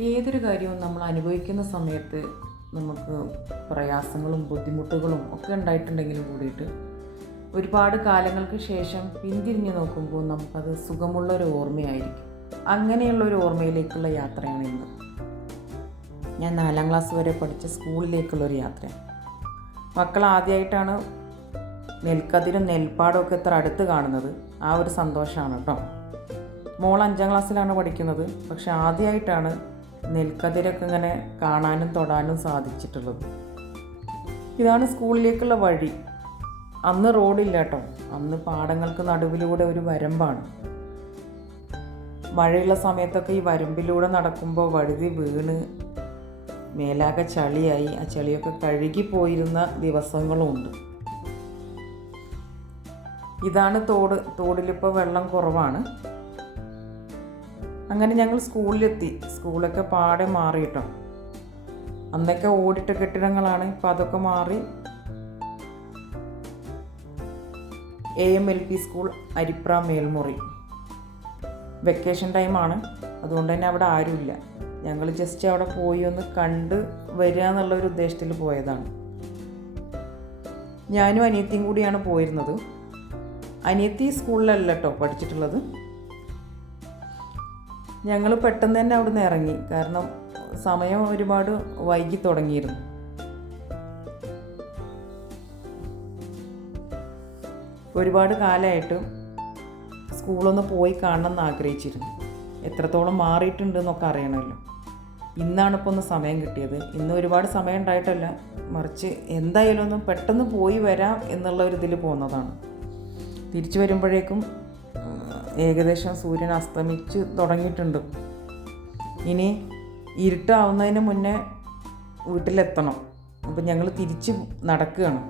ഏതൊരു കാര്യവും നമ്മൾ അനുഭവിക്കുന്ന സമയത്ത് നമുക്ക് പ്രയാസങ്ങളും ബുദ്ധിമുട്ടുകളും ഒക്കെ ഉണ്ടായിട്ടുണ്ടെങ്കിലും കൂടിയിട്ട് ഒരുപാട് കാലങ്ങൾക്ക് ശേഷം പിന്തിരിഞ്ഞ് നോക്കുമ്പോൾ നമുക്കത് സുഖമുള്ളൊരു ഓർമ്മയായിരിക്കും. അങ്ങനെയുള്ളൊരു ഓർമ്മയിലേക്കുള്ള യാത്രയാണ് ഇന്ന്. ഞാൻ 4ാം ക്ലാസ് വരെ പഠിച്ച സ്കൂളിലേക്കുള്ളൊരു യാത്രയാണ്. മക്കൾ ആദ്യമായിട്ടാണ് നെൽക്കതിരും നെൽപ്പാടമൊക്കെ ഇത്ര അടുത്ത് കാണുന്നത്. ആ ഒരു സന്തോഷമാണ് കേട്ടോ. മോൾ 5ാം ക്ലാസ്സിലാണ് പഠിക്കുന്നത്. പക്ഷെ ആദ്യമായിട്ടാണ് നെൽക്കതിരൊക്കെ ഇങ്ങനെ കാണാനും തൊടാനും സാധിച്ചിട്ടുള്ളത്. ഇതാണ് സ്കൂളിലേക്കുള്ള വഴി. അന്ന് റോഡില്ല കേട്ടോ. അന്ന് പാടങ്ങൾക്ക് നടുവിലൂടെ ഒരു വരമ്പാണ്. മഴയുള്ള സമയത്തൊക്കെ ഈ വരമ്പിലൂടെ നടക്കുമ്പോൾ വഴുതി വീണ് മേലാകെ ചളിയായി. ആ ചളിയൊക്കെ കഴുകിപ്പോയിരുന്ന ദിവസങ്ങളുമുണ്ട്. ഇതാണ് തോട്. തോടിലിപ്പോൾ വെള്ളം കുറവാണ്. അങ്ങനെ ഞങ്ങൾ സ്കൂളിലെത്തി. സ്കൂളൊക്കെ പാടെ മാറിയിട്ടോ. അന്നൊക്കെ ഓടിട്ട കെട്ടിടങ്ങളാണ്. ഇപ്പം അതൊക്കെ മാറി AMLP school, Aripra Melmuri. Vacation ടൈമാണ്. അതുകൊണ്ട് തന്നെ അവിടെ ആരുമില്ല. ഞങ്ങൾ ജസ്റ്റ് അവിടെ പോയി ഒന്ന് കണ്ട് വരിക എന്നുള്ളൊരു ഉദ്ദേശത്തിൽ പോയതാണ്. ഞാനും അനിയത്തിയും കൂടിയാണ് പോയിരുന്നത്. അനിയത്തി സ്കൂളിലല്ല കേട്ടോ പഠിച്ചിട്ടുള്ളത്. ഞങ്ങൾ പെട്ടെന്ന് തന്നെ അവിടെ നിന്ന് ഇറങ്ങി. കാരണം സമയം ഒരുപാട് വൈകി തുടങ്ങിയിരുന്നു. ഒരുപാട് കാലമായിട്ട് സ്കൂളൊന്ന് പോയി കാണണം എന്ന് ആഗ്രഹിച്ചിരുന്നു. എത്രത്തോളം മാറിയിട്ടുണ്ടെന്നൊക്കെ അറിയണമല്ലോ. ഇന്നാണിപ്പോൾ ഒന്ന് സമയം കിട്ടിയത്. ഇന്ന് ഒരുപാട് സമയം ഉണ്ടായിട്ടല്ല, മറിച്ച് എന്തായാലും ഒന്ന് പെട്ടെന്ന് പോയി വരാം എന്നുള്ള ഒരു ഇതിൽ പോകുന്നതാണ്. തിരിച്ചു വരുമ്പോഴേക്കും ഏകദേശം സൂര്യൻ അസ്തമിച്ച് തുടങ്ങിയിട്ടുണ്ട്. ഇനി ഇരുട്ടാവുന്നതിന് മുന്നേ വീട്ടിലെത്തണം. അപ്പം ഞങ്ങൾ തിരിച്ച് നടക്കുകയാണ്.